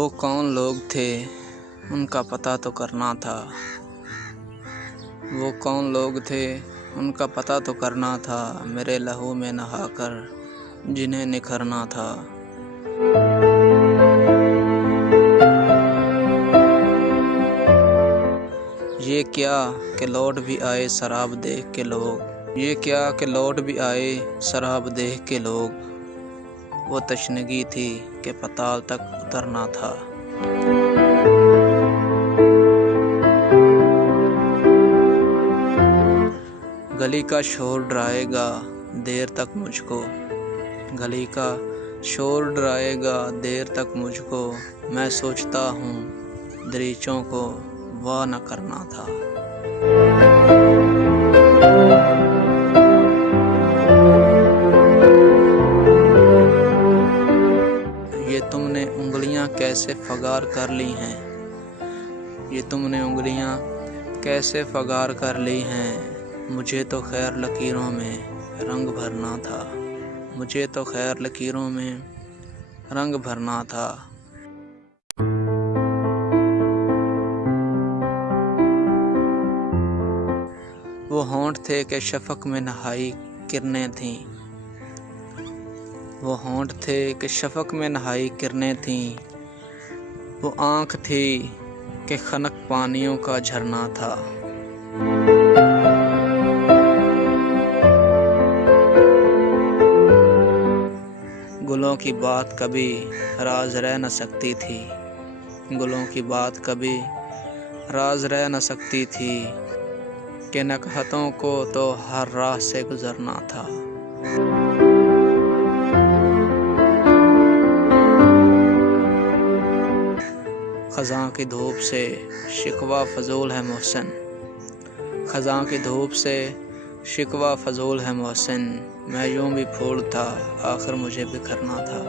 वो कौन लोग थे उनका पता तो करना था। वो कौन लोग थे उनका पता तो करना था। मेरे लहू में नहाकर जिन्हें निखरना था। ये क्या कि लौट भी आए शराब देख के लोग। ये क्या कि लौट भी आए शराब देख के लोग। वो तशनगी थी कि पाताल तक उतरना था। गली का शोर डराएगा देर तक मुझको। गली का शोर डराएगा देर तक मुझको। मैं सोचता हूँ दरीचों को वाह न करना था। ये तुमने उंगलियां कैसे फगार कर ली हैं। ये तुमने उंगलियां कैसे फगार कर ली हैं। मुझे तो खैर लकीरों में रंग भरना था। मुझे तो खैर लकीरों में रंग भरना था। वो होंठ थे कि शफक में नहाई किरणें थीं। वो होंठ थे कि शफक में नहाई किरणें थीं। वो आँख थी कि खनक पानियों का झरना था। गुलों की बात कभी राज रह न सकती थी। गुलों की बात कभी राज रह न सकती थी कि नकहतों को तो हर राह से गुजरना था। खज़ां की धूप से शिकवा फजूल है मोहसिन। खज़ां की धूप से शिकवा फजूल है मोहसिन। मैं यूं भी फूल था आखिर मुझे बिखरना था।